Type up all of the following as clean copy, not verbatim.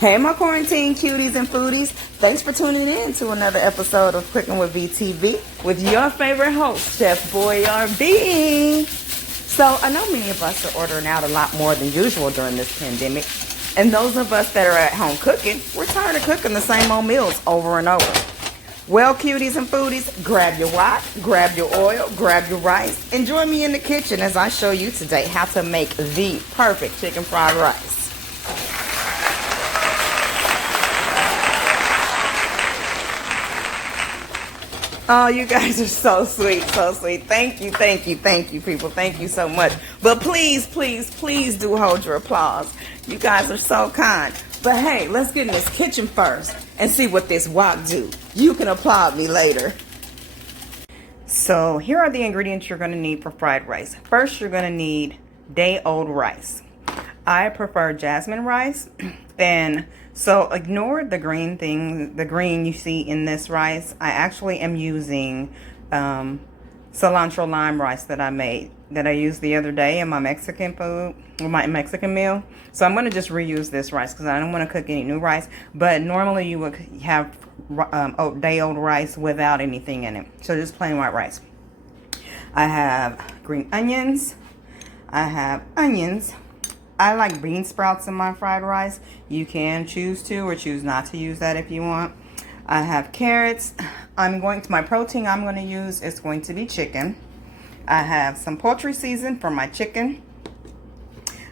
Hey, my quarantine cuties and foodies. Thanks for tuning in to another episode of Cooking with VTV with your favorite host, Chef Boyardee. So I know many of us are ordering out a lot more than usual during this pandemic. And those of us that are at home cooking, we're tired of cooking the same old meals over and over. Well, cuties and foodies, grab your wok, grab your oil, grab your rice, and join me in the kitchen as I show you today how to make the perfect chicken fried rice. Oh, you guys are so sweet, so sweet. Thank you, people. Thank you so much. But please, please, please do hold your applause. You guys are so kind. But hey, let's get in this kitchen first and see what this wok do. You can applaud me later. So here are the ingredients you're going to need for fried rice. First, you're going to need day-old rice. I prefer jasmine rice, and so ignore the green thing, the green you see in this rice. I actually am using cilantro lime rice that I used the other day in my Mexican food, my Mexican meal. So I'm going to just reuse this rice because I don't want to cook any new rice. But normally you would have day-old rice without anything in it. So just plain white rice. I have green onions. I like bean sprouts in my fried rice. You can choose to or choose not to use that if you want. I have carrots. My protein I'm going to use is going to be chicken. I have some poultry season for my chicken.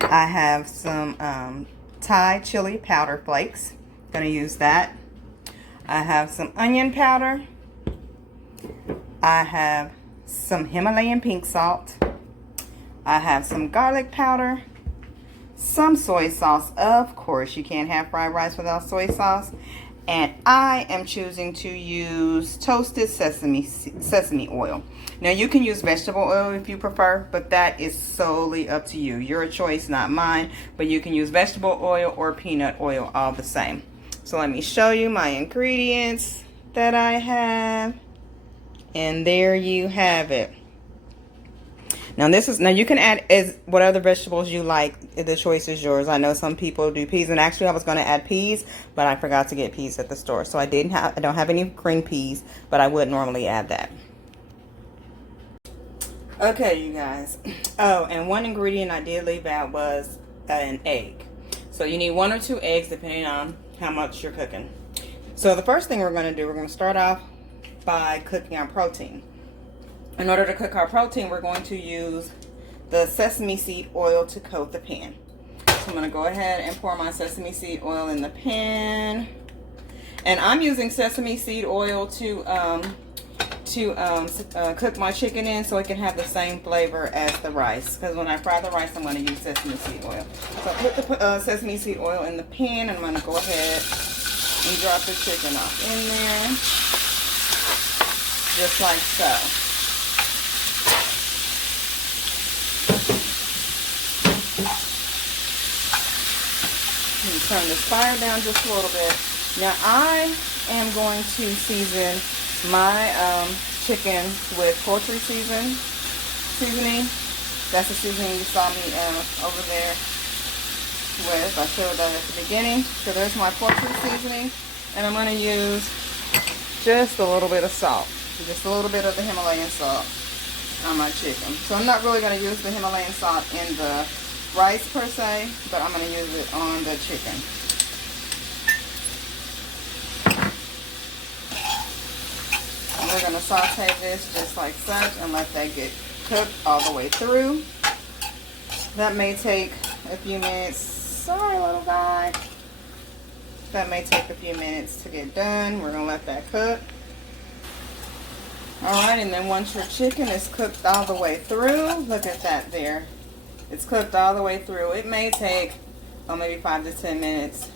I have some Thai chili powder flakes. Going to use that. I have some onion powder. I have some Himalayan pink salt. I have some garlic powder. Some soy sauce. Of course, you can't have fried rice without soy sauce. And I am choosing to use toasted sesame oil. Now, you can use vegetable oil if you prefer, but that is solely up to you. Your choice, not mine. But you can use vegetable oil or peanut oil, all the same. So let me show you my ingredients that I have. And there you have it. Now you can add what other vegetables you like. The choice is yours. I know some people do peas, and actually I was going to add peas, but I forgot to get peas at the store. So I don't have any green peas, but I would normally add that. Okay, you guys. Oh, and one ingredient I did leave out was an egg. So you need 1 or 2 eggs depending on how much you're cooking. So the first thing we're going to do, we're going to start off by cooking our protein. In order to cook our protein, we're going to use the sesame seed oil to coat the pan. So I'm going to go ahead and pour my sesame seed oil in the pan. And I'm using sesame seed oil to cook my chicken in so it can have the same flavor as the rice. Because when I fry the rice, I'm going to use sesame seed oil. So I put the sesame seed oil in the pan, and I'm going to go ahead and drop the chicken off in there. Just like so. Turn this fire down just a little bit. Now I am going to season my chicken with poultry seasoning. That's the seasoning you saw me over there with. I showed that at the beginning. So there's my poultry seasoning, and I'm going to use just a little bit of salt, just a little bit of the Himalayan salt on my chicken. So I'm not really going to use the Himalayan salt in the rice per se, but I'm going to use it on the chicken. And we're going to saute this just like such and let that get cooked all the way through. That may take a few minutes. Sorry, little guy. That may take a few minutes to get done. We're going to let that cook. Alright, and then once your chicken is cooked all the way through, look at that there. It's cooked all the way through. It may take maybe 5 to 10 minutes,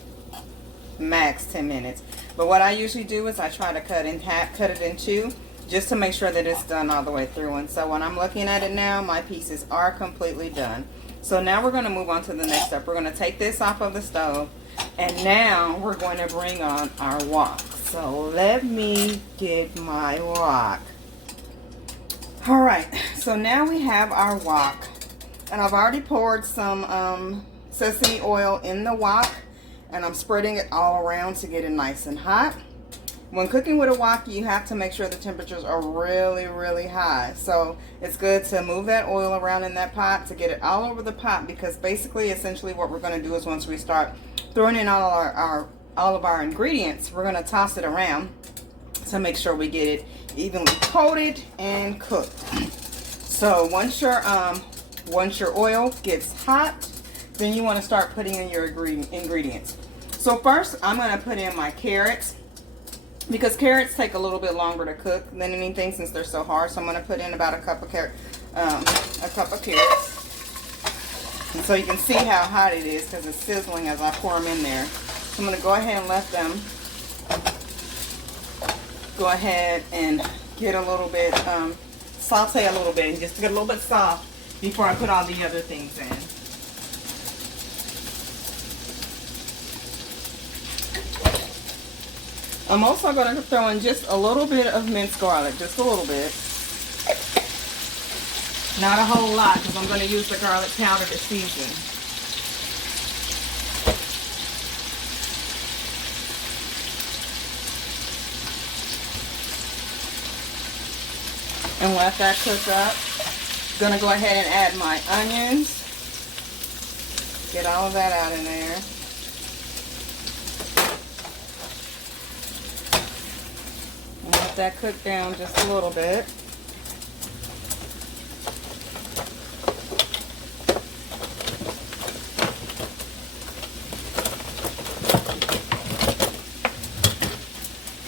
max 10 minutes. But what I usually do is I try to cut it in two, just to make sure that it's done all the way through. And so when I'm looking at it now, my pieces are completely done. So now we're going to move on to the next step. We're going to take this off of the stove, and now we're going to bring on our wok. So let me get my wok. All right, so now we have our wok. And I've already poured some sesame oil in the wok. and I'm spreading it all around to get it nice and hot. When cooking with a wok, you have to make sure the temperatures are really, really high. So it's good to move that oil around in that pot to get it all over the pot, because basically, essentially what we're going to do is once we start throwing in all of our ingredients, we're going to toss it around to make sure we get it evenly coated and cooked. So once your oil gets hot, then you want to start putting in your ingredients. So first, I'm going to put in my carrots, because carrots take a little bit longer to cook than anything since they're so hard. So I'm going to put in about a cup of carrots. And so you can see how hot it is because it's sizzling as I pour them in there. So I'm going to go ahead and let them go ahead and get a little bit, saute a little bit and just get a little bit soft before I put all the other things in. I'm also going to throw in just a little bit of minced garlic, just a little bit. Not a whole lot, because I'm going to use the garlic powder to season. And let that cook up. I'm going to go ahead and add my onions. Get all of that out in there. Let that cook down just a little bit.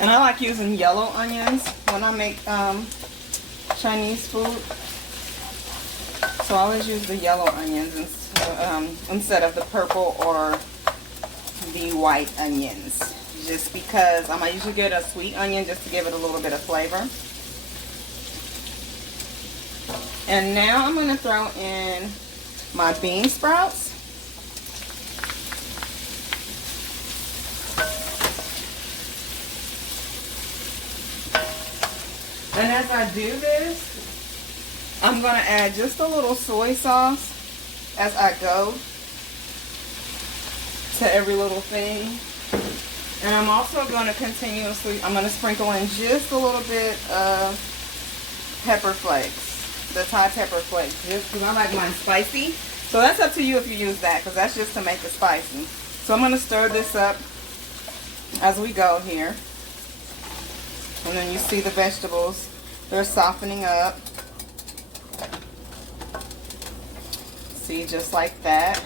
And I like using yellow onions when I make Chinese food. So I always use the yellow onions instead of the purple or the white onions. Just because I usually get a sweet onion just to give it a little bit of flavor. And now I'm going to throw in my bean sprouts. And as I do this, I'm going to add just a little soy sauce as I go to every little thing. And I'm also going to I'm going to sprinkle in just a little bit of pepper flakes, the Thai pepper flakes, just because I like mine spicy. So that's up to you if you use that, because that's just to make it spicy. So I'm going to stir this up as we go here. And then you see the vegetables, they're softening up. See, just like that.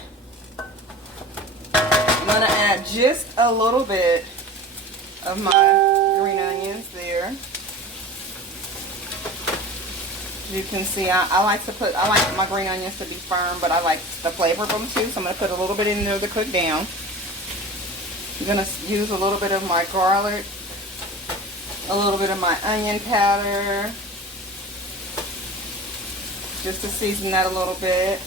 I'm going to add just a little bit of my green onions there. You can see I like my green onions to be firm, but I like the flavor of them too. So I'm going to put a little bit in there to cook down. I'm going to use a little bit of my garlic, a little bit of my onion powder, just to season that a little bit.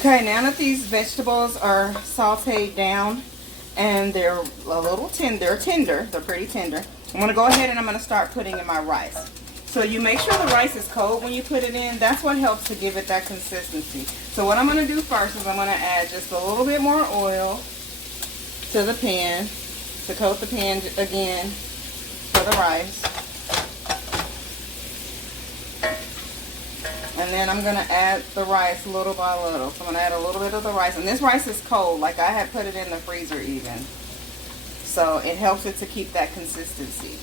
Okay, now that these vegetables are sauteed down and they're a little tender, they're pretty tender, I'm going to go ahead and I'm going to start putting in my rice. So you make sure the rice is cold when you put it in. That's what helps to give it that consistency. So what I'm going to do first is I'm going to add just a little bit more oil to the pan to coat the pan again for the rice. And then I'm going to add the rice little by little. So I'm going to add a little bit of the rice. And this rice is cold, like I had put it in the freezer even. So it helps it to keep that consistency,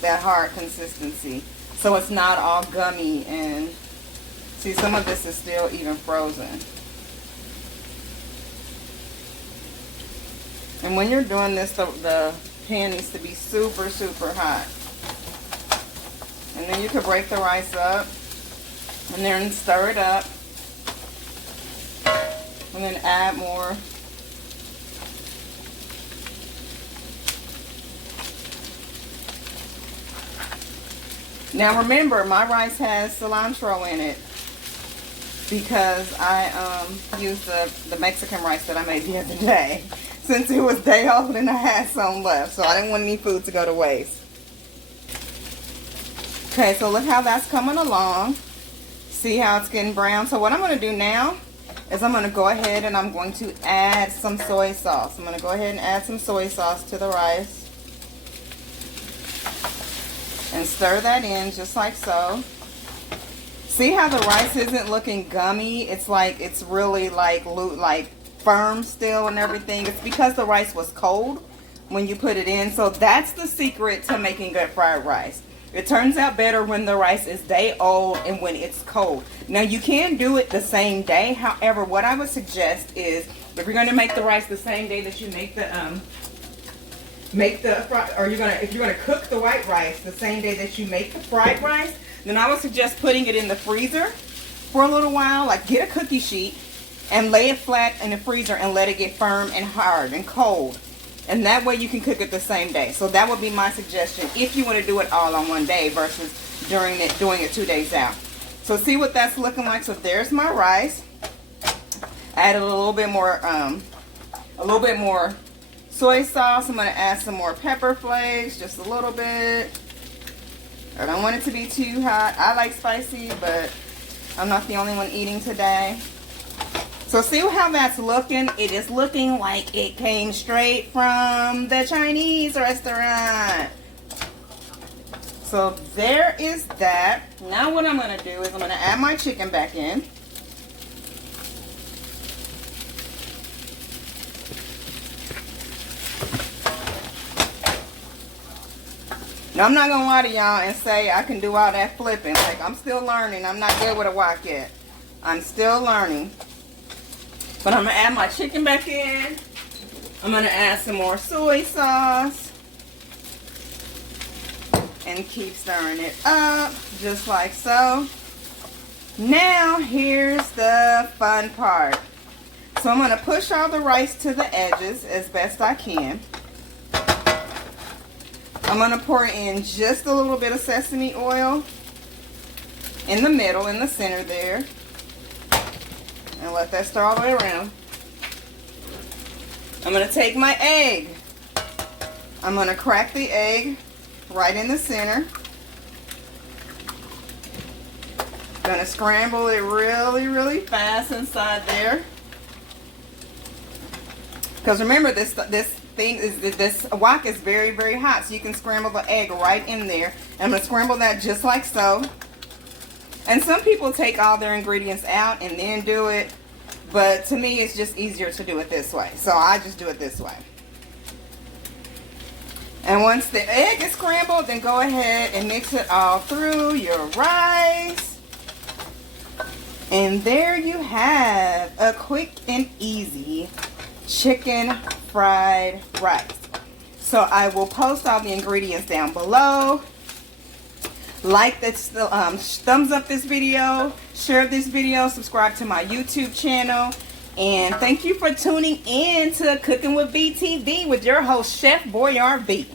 that hard consistency. So it's not all gummy, and see, some of this is still even frozen. And when you're doing this, the pan needs to be super, super hot. And then you can break the rice up. And then stir it up. And then add more. Now remember, my rice has cilantro in it because I used the Mexican rice that I made the other day. Since it was day old and I had some left. So I didn't want any food to go to waste. Okay, so look how that's coming along. See how it's getting brown? So what I'm going to do now is I'm going to go ahead and I'm going to add some soy sauce. I'm going to go ahead and add some soy sauce to the rice. And stir that in just like so. See how the rice isn't looking gummy? It's like, it's really like firm still and everything. It's because the rice was cold when you put it in. So that's the secret to making good fried rice. It turns out better when the rice is day old and when it's cold. Now you can do it the same day. However, what I would suggest is if you're going to make the rice the same day that you make the if you're gonna cook the white rice the same day that you make the fried rice, then I would suggest putting it in the freezer for a little while. Like get a cookie sheet and lay it flat in the freezer and let it get firm and hard and cold. And that way you can cook it the same day. So that would be my suggestion if you want to do it all on one day versus doing it 2 days out. So see what that's looking like. So there's my rice. I added a little bit more soy sauce. I'm going to add some more pepper flakes, just a little bit. I don't want it to be too hot. I like spicy, but I'm not the only one eating today. So see how that's looking? It is looking like it came straight from the Chinese restaurant. So there is that. Now what I'm going to do is I'm going to add my chicken back in. Now, I'm not going to lie to y'all and say I can do all that flipping. Like, I'm still learning. I'm not good with a wok yet. I'm still learning. But I'm going to add my chicken back in. I'm going to add some more soy sauce. And keep stirring it up, just like so. Now, here's the fun part. So, I'm going to push all the rice to the edges as best I can. I'm going to pour in just a little bit of sesame oil in the middle, in the center there. And let that stir all the way around. I'm going to take my egg. I'm going to crack the egg right in the center. Going to scramble it really, really fast inside there. Because remember, this wok is very, very hot, so you can scramble the egg right in there. And I'm going to scramble that just like so. And some people take all their ingredients out and then do it, but to me it's just easier to do it this way. So I just do it this way. And once the egg is scrambled, then go ahead and mix it all through your rice. And there you have a quick and easy chicken fried rice. So I will post all the ingredients down below. Like this, thumbs up this video, share this video, subscribe to my YouTube channel, and thank you for tuning in to Cooking with BTV with your host Chef Boyar B.